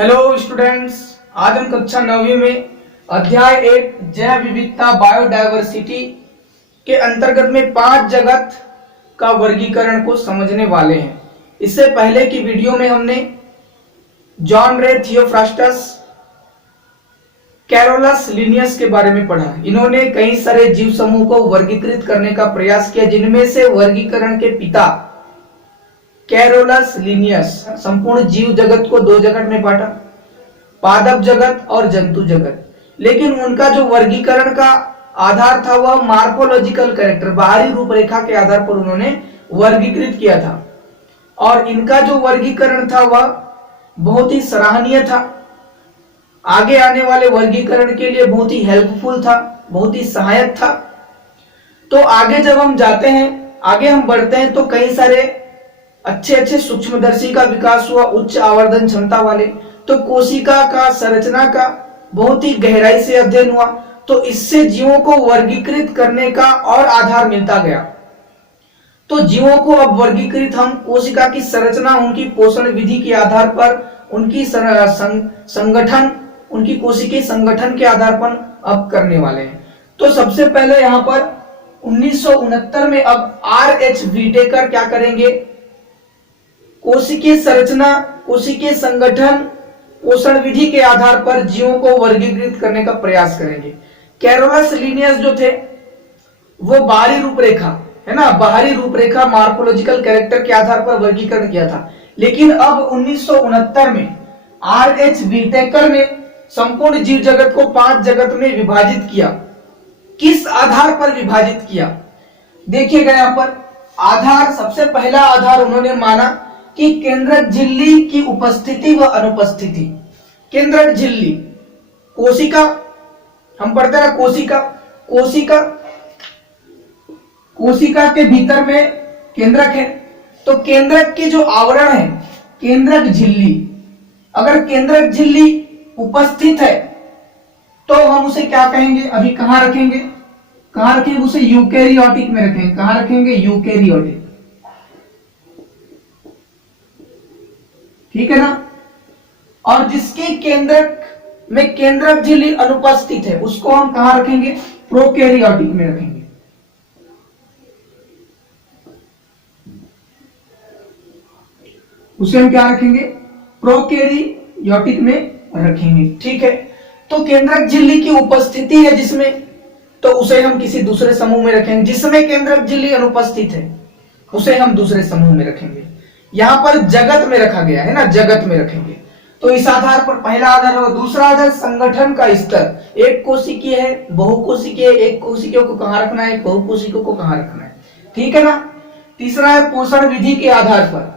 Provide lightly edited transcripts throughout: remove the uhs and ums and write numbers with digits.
Hello students, आज हम कक्षा 9वीं में अध्याय 1 जैव विविधता बायोडायवर्सिटी के अंतर्गत में 5 जगत का वर्गीकरण को समझने वाले हैं। इससे पहले की वीडियो में हमने जॉन रे थियोफ्रास्टस, कैरोलस लिनियस के बारे में पढ़ा। इन्होंने कई सारे जीव समूह को वर्गीकृत करने का प्रयास किया, जिनमें से वर्गीकरण के पिता कैरोलस लिनियस संपूर्ण जीव जगत को 2 जगत में बांटा, पादप जगत और जंतु जगत। लेकिन उनका जो वर्गीकरण का आधार था वह मार्फोलॉजिकल कैरेक्टर, बाहरी रूपरेखा के आधार पर उन्होंने वर्गीकृत किया था। और इनका जो वर्गीकरण था वह बहुत ही सराहनीय था, आगे आने वाले वर्गीकरण के लिए बहुत ही हेल्पफुल था, बहुत ही सहायक था। तो आगे जब हम जाते हैं, आगे हम बढ़ते हैं, तो कई सारे अच्छे सूक्ष्मदर्शी का विकास हुआ, उच्च आवर्धन क्षमता वाले। तो कोशिका का संरचना का बहुत ही गहराई से अध्ययन हुआ, तो इससे जीवों को वर्गीकृत करने का और आधार मिलता गया। तो जीवों को अब वर्गीकृत हम कोशिका की संरचना, उनकी पोषण विधि के आधार पर, उनकी संगठन, उनकी कोशिकीय संगठन के आधार पर अब करने वाले हैं। तो सबसे पहले यहां पर 1969 में अब R.H. व्हिटेकर क्या करेंगे, कोशिकीय संरचना, कोशिकीय संगठन, पोषण विधि के आधार पर जीवों को वर्गीकृत करने का प्रयास करेंगे। कैरोलस लिनियस जो थे वो बाहरी रूपरेखा, है ना, बाहरी रूपरेखा मार्फोलॉजिकल कैरेक्टर के आधार पर वर्गीकरण किया था। लेकिन अब 1969 में R.H. व्हिटेकर ने संपूर्ण जीव जगत को 5 जगत में विभाजित किया। किस आधार पर विभाजित किया, देखिएगा यहां पर आधार। सबसे पहला आधार उन्होंने माना कि केंद्रक झिल्ली की उपस्थिति व अनुपस्थिति। केंद्रक झिल्ली, कोशिका, हम पढ़ते हैं कोशिका, कोशिका के भीतर में केंद्रक है। तो केंद्रक के जो आवरण है, केंद्रक झिल्ली, अगर केंद्रक झिल्ली उपस्थित है तो हम उसे क्या कहेंगे, अभी कहां रखेंगे, उसे यूकेरियोटिक में रखेंगे। कहां रखेंगे, यूकेरियोटिक, ठीक है ना। और जिसके केंद्रक में केंद्रक झिल्ली अनुपस्थित है उसको हम कहां रखेंगे, प्रोकैरियोटिक में रखेंगे। उसे हम क्या रखेंगे, प्रोकैरियोटिक में रखेंगे, ठीक है। तो केंद्रक झिल्ली की उपस्थिति है जिसमें, तो उसे हम किसी दूसरे समूह में रखेंगे। जिसमें केंद्रक झिल्ली अनुपस्थित है उसे हम दूसरे समूह में रखेंगे। यहां पर जगत में रखा गया है ना, जगत में रखेंगे। तो इस आधार पर पहला आधार होगा। दूसरा आधार संगठन का स्तर, एक कोशिकीय है, बहुकोशिकीय, एक कोशिकीय को कहां रखना है, बहुकोशिकीय को कहां रखना है, ठीक है ना। तीसरा है पोषण विधि के आधार पर,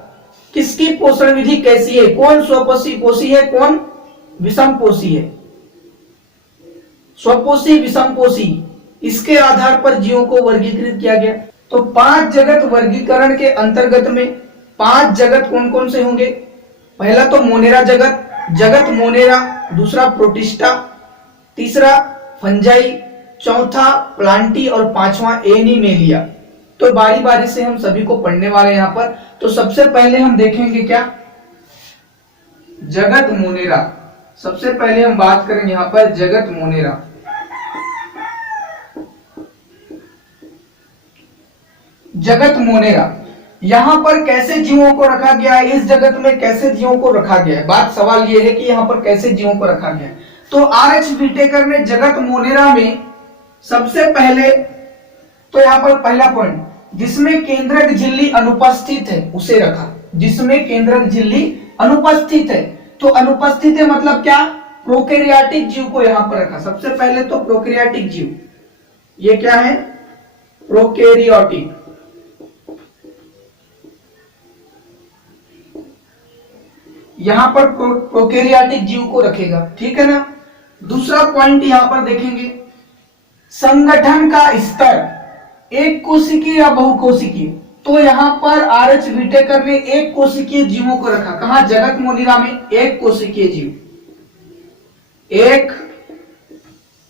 किसकी पोषण विधि कैसी है, कौन स्वपोषी पोषी है, कौन विषम पोषी है, स्वपोषी विषम पोषी, इसके आधार पर जीवों को वर्गीकृत किया गया। तो 5 जगत वर्गीकरण के अंतर्गत में 5 जगत कौन कौन से होंगे, पहला तो मोनेरा जगत मोनेरा, दूसरा प्रोटिस्टा, तीसरा फंजाई, चौथा प्लांटी और 5वां एनिमेलिया। तो बारी बारी से हम सभी को पढ़ने वाले हैं यहां पर। तो सबसे पहले हम देखेंगे क्या, जगत मोनेरा। सबसे पहले हम बात करेंगे यहां पर जगत मोनेरा। जगत मोनेरा, यहां पर कैसे जीवों को रखा गया है, इस जगत में कैसे जीवों को रखा गया है। बात सवाल यह है कि यहां पर कैसे जीवों को रखा गया है। तो R.H. व्हिटेकर ने जगत मोनेरा में सबसे पहले, तो यहां पर पहला पॉइंट, जिसमें केंद्रक झिल्ली अनुपस्थित है उसे रखा। जिसमें केंद्रक झिल्ली अनुपस्थित है, तो अनुपस्थित है मतलब क्या, प्रोकैरियोटिक जीव को यहां पर रखा। सबसे पहले तो प्रोकैरियोटिक जीव, ये क्या है, प्रोकैरियोटिक। यहां पर प्रोकैरियोटिक जीव को रखेगा, ठीक है ना। दूसरा पॉइंट यहां पर देखेंगे, संगठन का स्तर, एक कोशिकीय या बहुकोशिकीय। तो यहां पर R.H. व्हिटेकर ने एक कोशिकीय जीवों को रखा। कहां, जगत मोनेरा में एक कोशिकीय जीव, एक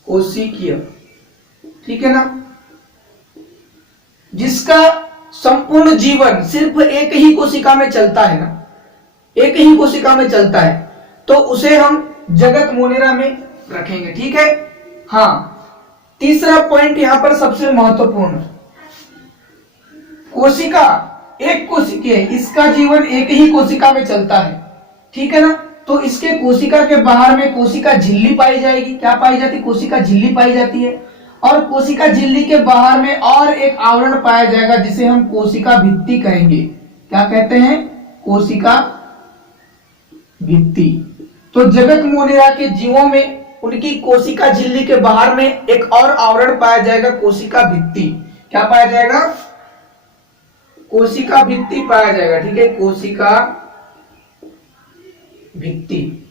कोशिकीय, ठीक है ना, जिसका संपूर्ण जीवन सिर्फ एक ही कोशिका में चलता है ना, एक ही कोशिका में चलता है। तो उसे हम जगत मोनेरा में रखेंगे। ठीक है। हाँ, तीसरा पॉइंट यहां पर सबसे महत्वपूर्ण, कोशिका एक कोशिकीय, इसका जीवन एक ही कोशिका में चलता है। ठीक है ना। तो इसके कोशिका के बाहर में कोशिका झिल्ली पाई जाएगी। क्या पाई जाती है? कोशिका झिल्ली पाई जाती है। और कोशिका झिल्ली के बाहर में और एक आवरण पाया जाएगा जिसे हम कोशिका भित्ति कहेंगे। क्या कहते हैं? कोशिका भित्ति। तो जगत मोनेरा के जीवों में उनकी कोशिका झिल्ली के बाहर में एक और आवरण पाया जाएगा, कोशिका भित्ति। क्या पाया जाएगा? कोशिका भित्ति पाया जाएगा। ठीक है, कोशिका भित्ति।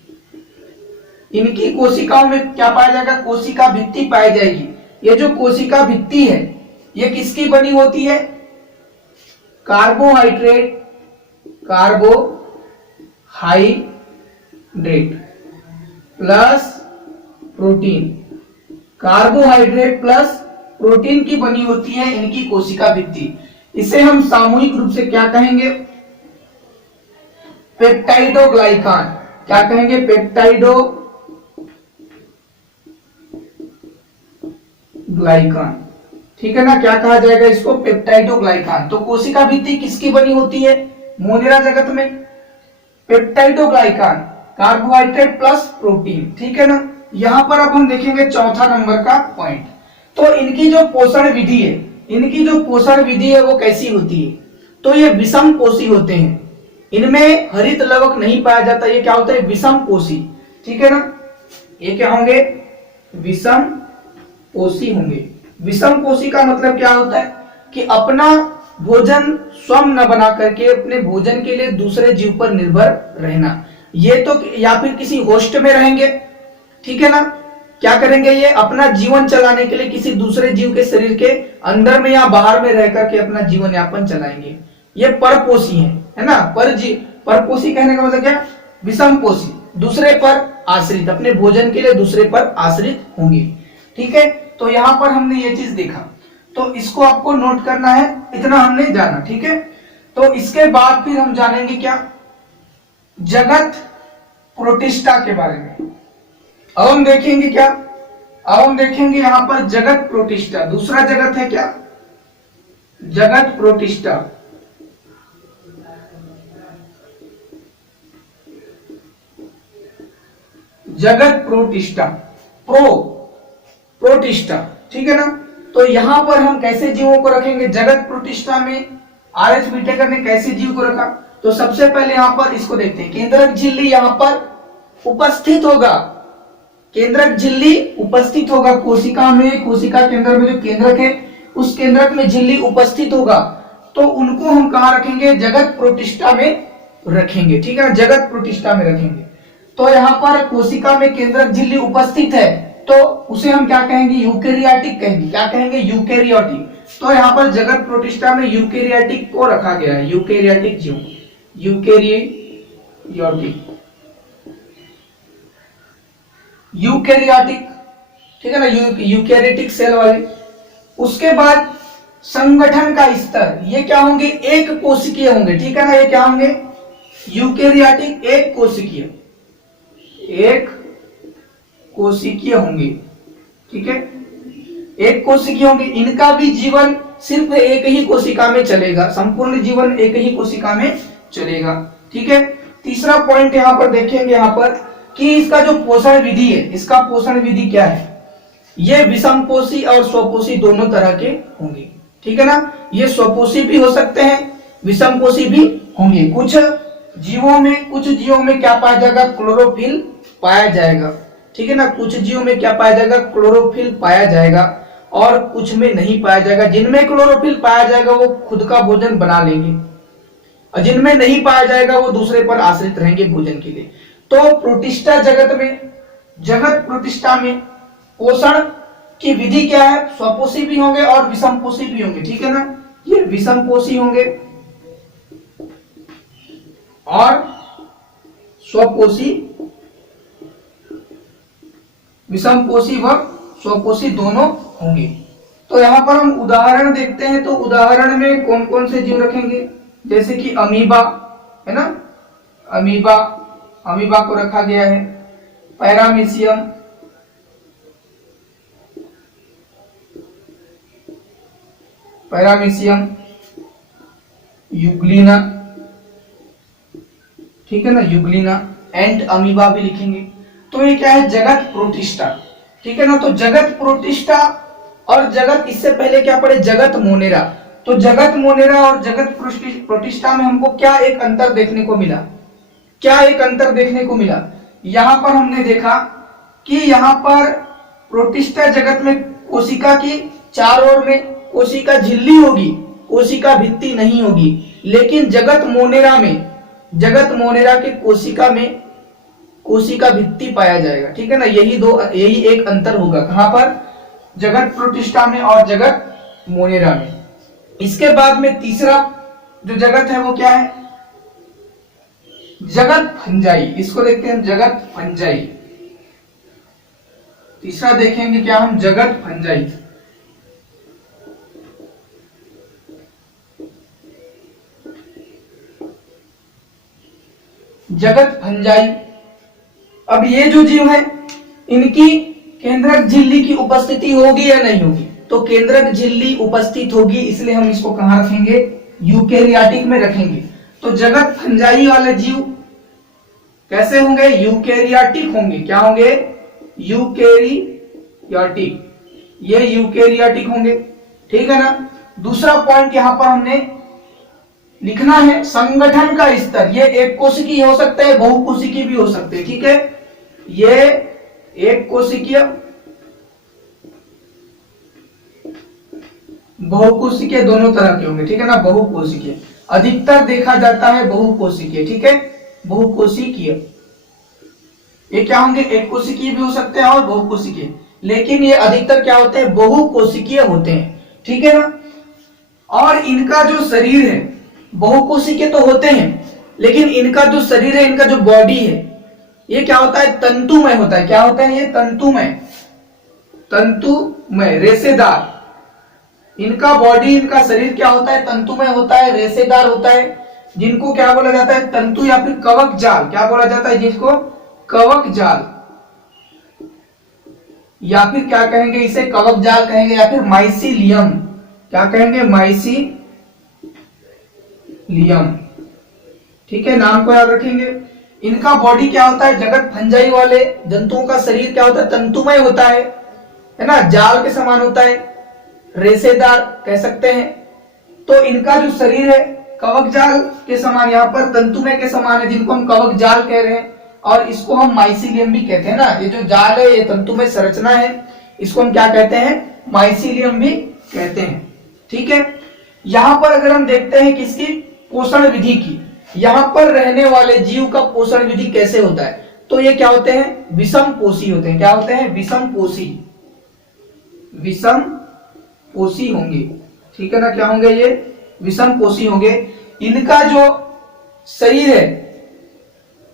इनकी कोशिकाओं में क्या पाया जाएगा? कोशिका भित्ति पाई जाएगी। ये जो कोशिका भित्ति है ये किसकी बनी होती है? Carbohydrate plus protein, carbohydrate plus protein की बनी होती है इनकी कोशिका भित्ति। इसे हम सामूहिक रूप से क्या कहेंगे? पेप्टाइडोग्लाइकान। क्या कहेंगे? पेप्टाइडोग्लाइकान। ठीक है ना। क्या कहा जाएगा इसको? पेप्टाइडोग्लाइकान। तो कोशिका भित्ति किसकी बनी होती है मोनेरा जगत में? पेप्टाइडोग्लाइकान, कार्बोहाइड्रेट प्लस प्रोटीन। ठीक है ना। यहां पर अब हम देखेंगे चौथा नंबर का पॉइंट। तो इनकी जो पोषण विधि है वो कैसी होती है? तो ये विषम पोषी होते हैं। इनमें हरित लवक नहीं पाया जाता। ये क्या होता है? विषम पोषी। ठीक है ना। ये क्या होंगे? विषम पोषी होंगे। विषम पोषी का मतलब क्या होता है कि अपना भोजन स्वयं न बना करके अपने भोजन के लिए दूसरे जीव पर निर्भर रहना। ये तो या फिर किसी होस्ट में रहेंगे। ठीक है ना। क्या करेंगे? ये अपना जीवन चलाने के लिए किसी दूसरे जीव के शरीर के अंदर में या बाहर में रह करके अपना जीवन यापन चलाएंगे। ये परपोषी है ना। परपोषी कहने का मतलब क्या? विषम पोषी, दूसरे पर आश्रित, अपने भोजन के लिए दूसरे पर आश्रित होंगे। ठीक है। तो यहां पर हमने ये चीज देखा, तो इसको आपको नोट करना है, इतना हमने जाना। ठीक है। तो इसके बाद फिर हम जानेंगे क्या? जगत प्रोटिस्टा के बारे में। अब हम देखेंगे क्या? अब हम देखेंगे यहां पर जगत प्रोटिस्टा। दूसरा जगत है क्या? जगत प्रोटिस्टा। जगत प्रोटिस्टा, प्रोटिस्टा। ठीक है ना। तो यहां पर हम कैसे जीवों को रखेंगे? जगत प्रोटिस्टा में आर.एच. व्हिटेकर ने कैसे जीव को रखा? तो सबसे पहले यहां पर इसको देखते हैं। केंद्रक झिल्ली यहां पर उपस्थित होगा। केंद्रक झिल्ली उपस्थित होगा कोशिका में। कोशिका के अंदर में जो केंद्रक है उस केंद्रक में झिल्ली उपस्थित होगा। तो उनको हम कहां रखेंगे? जगत प्रोटिस्टा में रखेंगे। ठीक है ना। जगत प्रोटिस्टा में रखेंगे। तो यहां पर कोशिका में केंद्रक झिल्ली उपस्थित है तो उसे हम क्या कहेंगे? यूकेरियोटिक कहेंगे। क्या कहेंगे? यूकेरियोटिक। तो यहां पर जगत प्रोटिस्टा में यूकेरियोटिक को रखा गया है। यूकेरियोटिक जीव, यूकेरियोटिक। ठीक है ना। यूकेरियोटिक सेल वाले। उसके बाद संगठन का स्तर, ये क्या होंगे? एक कोशिकीय होंगे। ठीक है ना। ये क्या होंगे? यूकेरियोटिक एक कोशिकीय होंगे। ठीक है। एक कोशिकीय होंगे। इनका भी जीवन सिर्फ एक ही कोशिका में चलेगा। संपूर्ण जीवन एक ही कोशिका में चलेगा। ठीक है। तीसरा पॉइंट यहां पर देखेंगे यहां पर कि इसका जो पोषण विधि है, इसका पोषण विधि क्या है? ये विषम पोषी और स्वपोषी दोनों तरह के होंगे। ठीक है ना। ये स्वपोषी भी हो सकते हैं, विषम पोषी भी होंगे। कुछ जीवों में क्या पाया जाएगा? क्लोरोफिल पाया जाएगा। ठीक है ना। कुछ जीवों में क्या पाया जाएगा? क्लोरोफिल पाया जाएगा और कुछ में नहीं पाया जाएगा। जिनमें क्लोरोफिल पाया जाएगा वो खुद का भोजन बना लेंगे और जिनमें नहीं पाया जाएगा वो दूसरे पर आश्रित रहेंगे भोजन के लिए। तो प्रोटिस्टा जगत प्रोटिस्टा में पोषण की विधि क्या है? स्वपोषी भी होंगे और विषम पोषी भी होंगे। ठीक है ना। ये विषम पोषी होंगे और स्वपोषी, विषम पोषी व स्वपोषी दोनों होंगे। तो यहां पर हम उदाहरण देखते हैं। तो उदाहरण में कौन कौन से जीव रखेंगे? जैसे कि अमीबा है ना। अमीबा, अमीबा को रखा गया है, पैरामीशियम, पैरामीशियम, यूग्लिना, ठीक है ना, यूग्लिना, एंड अमीबा भी लिखेंगे। तो ये क्या है, जगत प्रोटिस्टा, ठीक है ना। तो जगत प्रोटिस्टा और जगत, इससे पहले क्या पढ़े, जगत मोनेरा। तो जगत मोनेरा और जगत प्रोटिस्टा में हमको क्या एक अंतर देखने को मिला, क्या एक अंतर देखने को मिला। यहां पर हमने देखा कि यहां पर प्रोटिस्टा जगत में कोशिका की चारों ओर में कोशिका झिल्ली होगी, कोशिका भित्ति नहीं होगी। लेकिन जगत मोनेरा में, जगत मोनेरा के कोशिका में कोशिका भित्ति पाया जाएगा, ठीक है ना। यही एक अंतर होगा, कहां पर, जगत प्रोटिस्टा में और जगत मोनेरा में। इसके बाद में तीसरा जो जगत है वो क्या है, जगत फंजाई। इसको देखते हैं जगत फंजाई। तीसरा देखेंगे क्या हम, जगत फंजाई। जगत फंजाई, अब ये जो जीव है इनकी केंद्रक झिल्ली की उपस्थिति होगी या नहीं होगी, तो केंद्रक झिल्ली उपस्थित होगी, इसलिए हम इसको कहां रखेंगे, यूकेरियाटिक में रखेंगे। तो जगत फंजाई वाले जीव कैसे होंगे, यूकेरियाटिक होंगे। क्या होंगे, यूकेरियाटिक, ये यूकेरियाटिक होंगे, ठीक है ना। दूसरा पॉइंट यहां पर हमने लिखना है, संगठन का स्तर। ये एक कोशिकीय हो सकता है, बहुकोशिकीय भी हो सकते हैं, ठीक है। ये एक कोशिकीय, बहुकोशिकीय दोनों तरह के होंगे, ठीक है ना। बहुकोशिकीय अधिकतर देखा जाता है, बहुकोशिकीय, ठीक है, बहुकोशिकीय। ये क्या होंगे, एक कोशिकीय भी हो सकते हैं और बहुकोशिकीय, लेकिन ये अधिकतर क्या होते हैं, बहुकोशिकीय होते हैं, ठीक है ना। और इनका जो शरीर है, बहुकोशिकीय तो होते हैं, लेकिन इनका जो शरीर है, इनका जो बॉडी है, ये क्या होता है, तंतुमय होता है। क्या होता है ये, तंतुमय, तंतुमय, रेशेदार। इनका बॉडी, इनका शरीर क्या होता है, तंतुमय होता है, रेशेदार होता है, जिनको क्या बोला जाता है, तंतु या फिर कवक जाल। क्या बोला जाता है जिसको, कवक जाल, या फिर क्या कहेंगे इसे, कवक जाल कहेंगे, या फिर माइसीलियम। क्या कहेंगे, माइसीलियम, ठीक है, नाम को याद रखेंगे। इनका बॉडी क्या होता है, जगत फंजाई वाले जंतुओं का शरीर क्या होता है, तंतुमय होता है ना, जाल के समान होता है, रेशेदार कह सकते हैं। तो इनका जो शरीर है कवक जाल के समान, यहाँ पर तंतुमय के समान है, जिनको हम कवक जाल कह रहे हैं, और इसको हम माइसीलियम भी कहते हैं ना। ये जो जाल है, ये तंतुमय संरचना है, इसको हम क्या कहते हैं, माइसीलियम भी कहते हैं, ठीक है। यहां पर अगर हम देखते हैं किसकी, पोषण विधि की, यहां पर रहने वाले जीव का पोषण विधि कैसे होता है, तो ये क्या होते हैं, विषम पोषी होते हैं। क्या होते हैं, विषम पोषी, विषम पोषी होंगे, ठीक है ना। क्या होंगे ये, विषम पोषी होंगे। इनका जो शरीर है,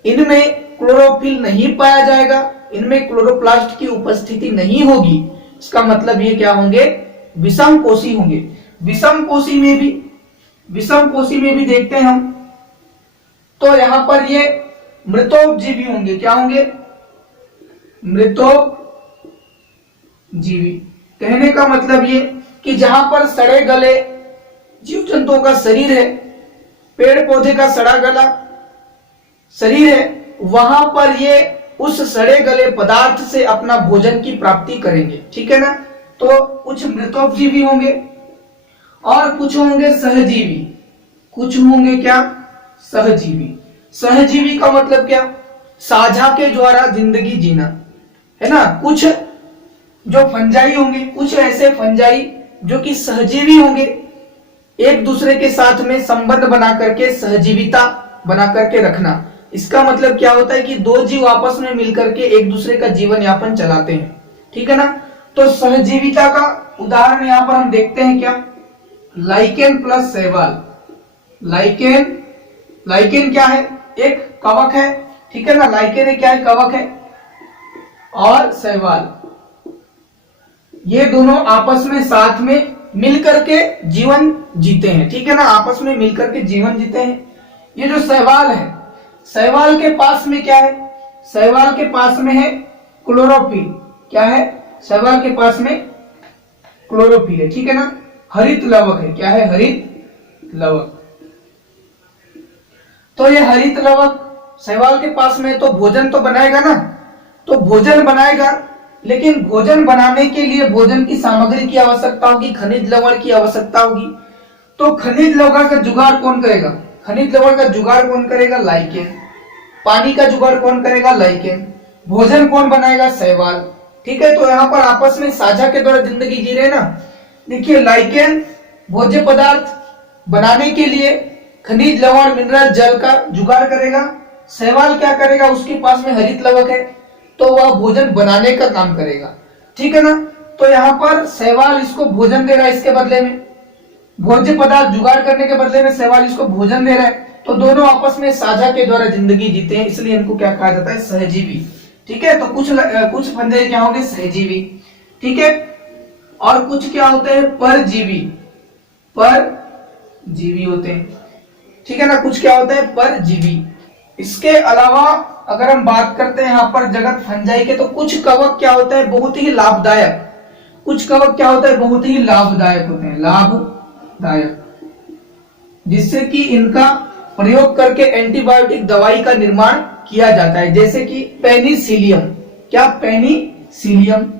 इनमें क्लोरोफिल नहीं पाया जाएगा, इनमें क्लोरोप्लास्ट की उपस्थिति नहीं होगी। इसका मतलब ये क्या होंगे, विषम पोषी होंगे। विषम पोषी में भी देखते हैं हम, तो यहां पर ये मृतोपजीवी होंगे। क्या होंगे, मृतोपजीवी। कहने का मतलब ये कि जहां पर सड़े गले जीव जंतुओं का शरीर है, पेड़ पौधे का सड़ा गला शरीर है, वहां पर ये उस सड़े गले पदार्थ से अपना भोजन की प्राप्ति करेंगे, ठीक है ना। तो कुछ मृतोपजीवी होंगे और कुछ होंगे सहजीवी। कुछ होंगे क्या, सहजीवी। सहजीवी का मतलब क्या, साझा के द्वारा जिंदगी जीना, है ना। कुछ जो फंजाई होंगे, कुछ ऐसे फंजाई जो कि सहजीवी होंगे, एक दूसरे के साथ में संबंध बना करके, सहजीविता बना करके रखना। इसका मतलब क्या होता है कि दो जीव आपस में मिलकर के एक दूसरे का जीवन यापन चलाते हैं, ठीक है ना। तो सहजीविता का उदाहरण यहां पर हम देखते हैं क्या, लाइकेन प्लस शैवाल। लाइकेन क्या है, एक कवक है, ठीक है ना। लाइकेन क्या है, कवक है, और शैवाल, ये दोनों आपस में साथ में मिलकर के जीवन जीते हैं, ठीक है ना, आपस में मिलकर के जीवन जीते हैं। ये जो शैवाल है, शैवाल के पास में क्या है? शैवाल के पास में है क्लोरोफिल। क्या है? शैवाल के पास में क्लोरोफिल है, ठीक है ना। हरित लवक है। क्या है? हरित लवक। तो ये हरित लवक शैवाल के पास में, तो भोजन तो बनाएगा ना। तो भोजन बनाएगा, लेकिन भोजन बनाने के लिए भोजन की सामग्री की आवश्यकता होगी, खनिज लवण की आवश्यकता होगी। तो खनिज लवण का जुगाड़ कौन करेगा? खनिज लवण का जुगाड़ कौन करेगा? लाइकेन। पानी का जुगाड़ कौन करेगा? लाइकेन। भोजन कौन बनाएगा? शैवाल। ठीक है, तो यहाँ पर आपस में साझा के द्वारा जिंदगी जी रहे ना। देखिए, लाइकेन भोज्य पदार्थ बनाने के लिए खनिज लवण, मिनरल, जल का जुगाड़ करेगा। शैवाल क्या करेगा? उसके पास में हरित लवक है, तो वह भोजन बनाने का काम करेगा। ठीक है ना। तो यहाँ पर शैवाल इसको भोजन दे रहा है, इसके बदले में भोज्य पदार्थ जुगाड़ करने के बदले में शैवाल इसको भोजन दे रहा है। तो दोनों आपस में साझा के द्वारा जिंदगी जीते हैं, इसलिए इनको क्या कहा जाता है? सहजीवी। ठीक है, तो कुछ फंदे क्या होंगे? सहजीवी। ठीक है, और कुछ क्या होते हैं? परजीवी। परजीवी होते हैं। ठीक है ना। कुछ क्या होता है? परजीवी। इसके अलावा अगर हम बात करते हैं यहाँ पर जगत फंजाई के, तो कुछ कवक क्या होता है? बहुत ही लाभदायक। कुछ कवक क्या होता है? बहुत ही लाभदायक होते हैं, लाभदायक, जिससे कि इनका प्रयोग करके एंटीबायोटिक दवाई का निर्माण किया जाता है, जैसे कि पेनिसिलियम। क्या? पेनिसिलियम।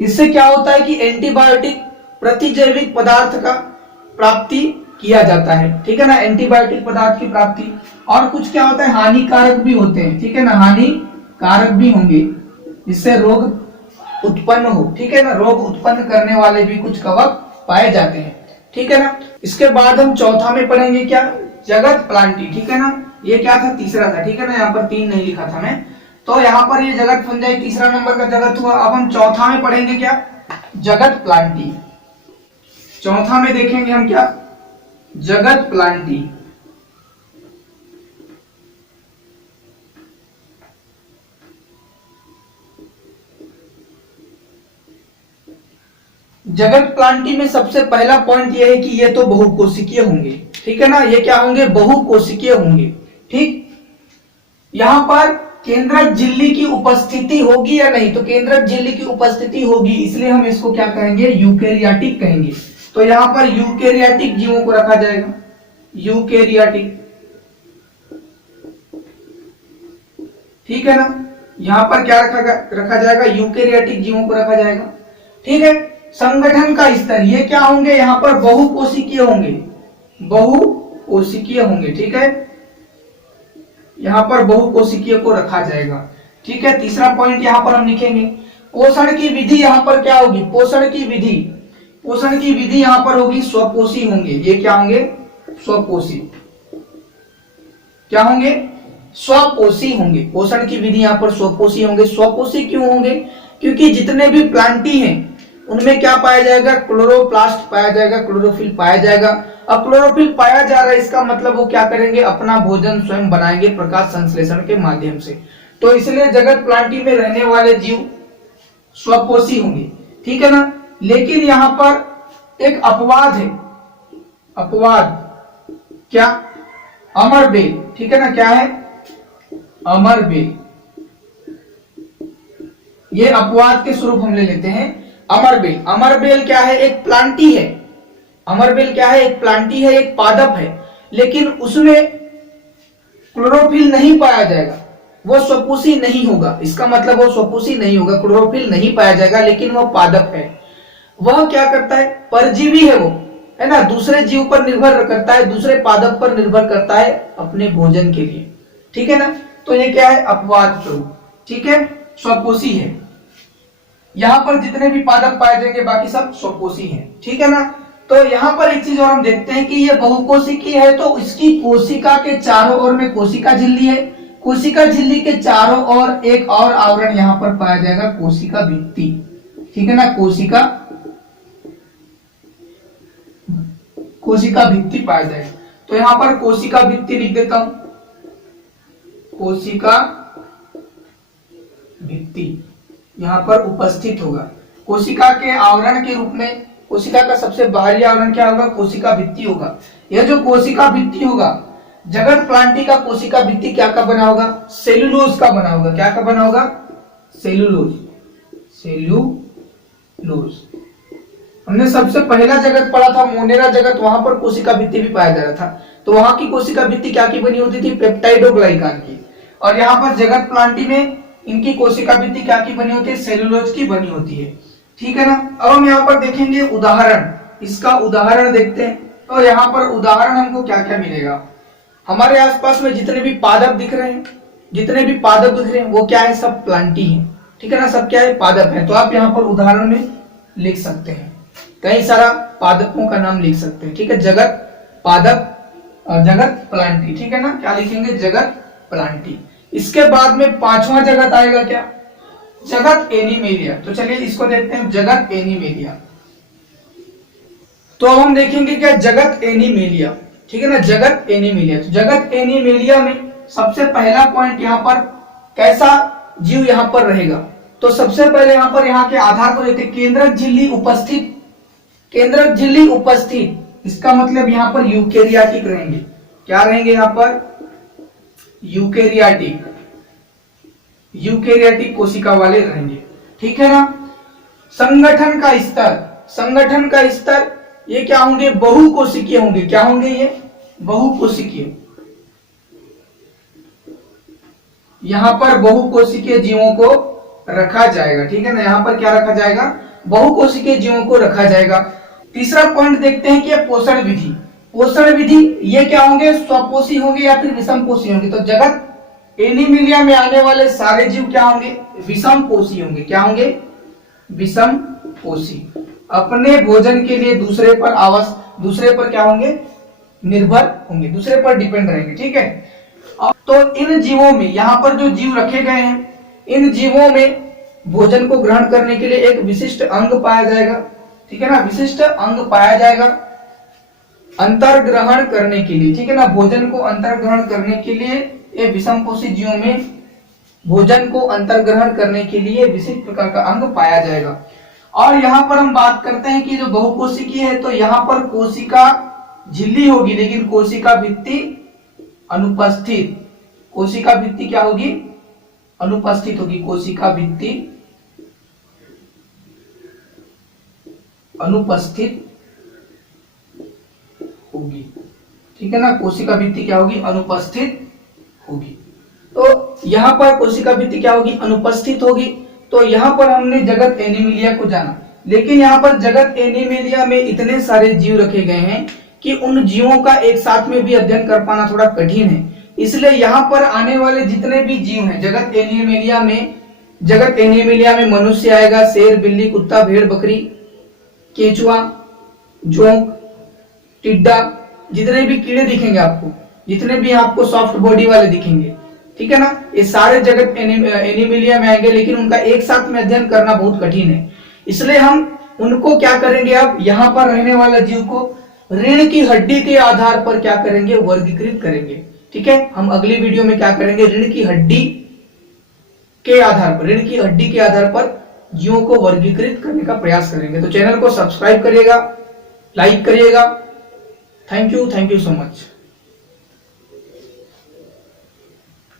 इससे क्या होता है कि एंटीबायोटिक प्रतिजैविक पदार्थ का प्राप्ति किया जाता है। ठीक है ना, एंटीबायोटिक पदार्थ की प्राप्ति। और कुछ क्या होता है? हानिकारक भी होते हैं। ठीक है ना, हानिकारक भी होंगे, जिससे रोग उत्पन्न हो। ठीक है ना, रोग उत्पन्न करने वाले भी कुछ कवक पाए जाते हैं। ठीक है ना। इसके बाद हम चौथा में पढ़ेंगे क्या? जगत प्लांटी। ठीक है ना, ये क्या था? तीसरा था। ठीक है ना, यहाँ पर 3 नहीं लिखा था मैं, तो यहाँ पर ये जगत फंजाई तीसरा नंबर का जगत हुआ। अब हम चौथा में पढ़ेंगे क्या? जगत प्लांटी। चौथा में देखेंगे हम क्या? जगत प्लांटी। जगत प्लांटी में सबसे पहला पॉइंट यह है कि ये तो बहुकोशिकीय होंगे। ठीक है ना, ये क्या होंगे? बहुकोशिकीय होंगे। ठीक, यहां पर केंद्रक झिल्ली की उपस्थिति होगी या नहीं? तो केंद्रक झिल्ली की उपस्थिति होगी, इसलिए हम इसको क्या कहेंगे? यूकेरियाटिक कहेंगे। तो यहां पर यूकेरियाटिक जीवों को रखा जाएगा, यूकेरियाटिक। ठीक है ना, यहां पर क्या रखा जाएगा? यूकेरियाटिक जीवों को रखा जाएगा। ठीक है, संगठन का स्तर ये क्या होंगे? यहां पर बहुकोशिकीय होंगे, बहुकोशिकीय होंगे। ठीक है, यहां पर बहुकोशिकीय को रखा जाएगा। ठीक है, तीसरा पॉइंट यहां पर हम लिखेंगे, पोषण की विधि यहां पर क्या होगी? पोषण की विधि, पोषण की विधि यहां पर होगी स्वपोषी होंगे। ये क्या होंगे? स्वपोषी। क्या होंगे? स्वपोषी होंगे। पोषण की विधि यहां पर स्वपोषी होंगे। स्वपोषी क्यों होंगे? क्योंकि जितने भी प्लांटी हैं उनमें क्या पाया जाएगा? क्लोरोप्लास्ट पाया जाएगा, क्लोरोफिल पाया जाएगा। अब क्लोरोफिल पाया जा रहा है, इसका मतलब वो क्या करेंगे? अपना भोजन स्वयं बनाएंगे प्रकाश संश्लेषण के माध्यम से। तो इसलिए जगत प्लांटी में रहने वाले जीव स्वपोषी होंगे। ठीक है ना, लेकिन यहां पर एक अपवाद है। अपवाद क्या? अमरबेल। ठीक है ना, क्या है? अमरबेल। ये अपवाद के स्वरूप हम ले लेते हैं अमरबेल। अमरबेल क्या है? एक प्लांटी है। अमरबेल क्या है? एक प्लांटी है, एक पादप है, लेकिन उसमें क्लोरोफिल नहीं पाया जाएगा, वो स्वपोषी नहीं होगा। इसका मतलब वो स्वपोषी नहीं होगा, क्लोरोफिल नहीं पाया जाएगा, लेकिन वो पादप है। वह क्या करता है? परजीवी है वो, है ना, दूसरे जीव पर निर्भर करता है, दूसरे पादप पर निर्भर करता है अपने भोजन के लिए। ठीक है ना, तो ये क्या है? अपवाद स्वरूप। ठीक है, स्वपोषी है। यहां पर जितने भी पादप पाए जाएंगे बाकी सब स्वपोषी हैं। ठीक है ना, तो यहां पर एक चीज और हम देखते हैं कि ये बहुकोशिकी है, तो इसकी कोशिका के चारों ओर में कोशिका झिल्ली है। कोशिका झिल्ली के चारों ओर एक और आवरण यहां पर पाया जाएगा, कोशिका भित्ति। ठीक है ना, कोशिका भित्ति पाया जाएगा। तो यहां पर कोशिका भित्ति लिख देता हूं, कोशिका भित्ति यहां पर उपस्थित होगा। कोशिका के आवरण के रूप में कोशिका का सबसे बाहरी आवरण क्या होगा? कोशिका भित्ति होगा। यह जो कोशिका भित्ति होगा, जगत प्लांटी का कोशिका भित्ति क्या का बना होगा? सेलुलोज का बना होगा। क्या का बना होगा? सेलुलोज। सेलुलोज। हमने सबसे पहला जगत पढ़ा था मोनेरा जगत, वहां पर कोशिका भित्ति भी पाया जा रहा था। तो वहां की कोशिका भित्ति क्या की बनी होती थी? पेप्टाइडोग्लाइकान की। और यहाँ पर जगत प्लांटी में इनकी कोशिका भित्ति क्या की बनी होती है? सेलुलोज की बनी होती है। ठीक है ना। अब हम यहाँ पर देखेंगे उदाहरण, इसका उदाहरण देखते हैं। तो यहाँ पर उदाहरण हमको क्या क्या मिलेगा? हमारे आसपास में जितने भी पादप दिख रहे हैं, वो क्या है? सब प्लांटी है। ठीक है ना, सब क्या है? पादप है। तो आप यहाँ पर उदाहरण में लिख सकते हैं, कई सारा पादपों का नाम लिख सकते हैं। ठीक है, जगत पादप और जगत प्लांटी। ठीक है ना, क्या लिखेंगे? जगत प्लांटी। इसके बाद में पांचवा जगत आएगा क्या? जगत एनिमेलिया। तो चलिए इसको देखते हैं, जगत एनिमेलिया। तो अब हम देखेंगे क्या? जगत एनिमेलिया। ठीक है ना, जगत एनिमेलिया। तो जगत एनिमेलिया में सबसे पहला पॉइंट यहाँ पर कैसा जीव यहाँ पर रहेगा? तो सबसे पहले यहाँ के आधार को देखते हैं, केंद्रक झिल्ली उपस्थित। केंद्रक झिल्ली उपस्थित, इसका मतलब यहाँ पर यूकेरियाटिक रहेंगे। क्या रहेंगे यहाँ पर? यूकेरियाटिक। यूकेरियाटिक कोशिका वाले रहेंगे। ठीक है ना। संगठन का स्तर, ये क्या होंगे? बहुकोशिकीय होंगे। क्या होंगे ये? बहुकोशिकीय। यहां पर बहुकोशिकीय जीवों को रखा जाएगा। ठीक है ना, यहां पर क्या रखा जाएगा? बहुकोशिकीय जीवों को रखा जाएगा। तीसरा पॉइंट देखते हैं कि पोषण विधि। पोषण विधि ये क्या होंगे? स्वपोषी होंगे या फिर विषमपोषी होंगे? तो जगत एनिमिलिया में आने वाले सारे जीव क्या होंगे? विषमपोषी होंगे। क्या होंगे? विषमपोषी। अपने भोजन के लिए दूसरे पर क्या होंगे? निर्भर होंगे, दूसरे पर डिपेंड रहेंगे। ठीक है। तो इन जीवों में, यहाँ पर जो जीव रखे गए हैं, इन जीवों में भोजन को ग्रहण करने के लिए एक विशिष्ट अंग पाया जाएगा। ठीक है ना, विशिष्ट अंग पाया जाएगा अंतर्ग्रहण करने के लिए। ठीक है ना, भोजन को अंतर्ग्रहण करने के लिए ये विषमपोषी जीवों में भोजन को अंतर्ग्रहण करने के लिए विशिष्ट प्रकार का अंग पाया जाएगा। और यहाँ पर हम बात करते हैं कि जो बहुकोशिकी है, तो यहाँ पर कोशिका झिल्ली होगी, लेकिन कोशिका भित्ति अनुपस्थित। कोशिका भित्ति क्या होगी? अनुपस्थित होगी। कोशिका भित्ति अनुपस्थित होगी। ठीक है ना, कोशिका भित्ति क्या होगी? अनुपस्थित होगी। तो यहाँ पर कोशिका भित्ति क्या होगी? अनुपस्थित होगी। तो यहाँ पर हमने जगत एनिमिलिया को जाना, लेकिन यहाँ पर जगत एनिमिलिया में इतने सारे जीव रखे गए हैं कि उन जीवों का एक साथ में भी अध्ययन कर पाना थोड़ा कठिन है। इसलिए यहाँ पर आने वाले जितने भी जीव हैं जगत एनिमिलिया में मनुष्य आएगा, शेर, बिल्ली, कुत्ता, भेड़, बकरी, केंचुआ, जोंक, टिड्डा, जितने भी कीड़े दिखेंगे आपको, जितने भी आपको सॉफ्ट बॉडी वाले दिखेंगे, ठीक है ना, ये सारे जगत एनिमिलिया में आएंगे, लेकिन उनका एक साथ में अध्ययन करना बहुत कठिन है। इसलिए हम उनको क्या करेंगे, अब यहाँ पर रहने वाला जीव को रीढ़ की हड्डी के आधार पर क्या करेंगे? वर्गीकृत करेंगे। ठीक है, हम अगली वीडियो में क्या करेंगे? रीढ़ की हड्डी के आधार पर जीवों को वर्गीकृत करने का प्रयास करेंगे। तो चैनल को सब्सक्राइब करिएगा, लाइक करिएगा। Thank you so much.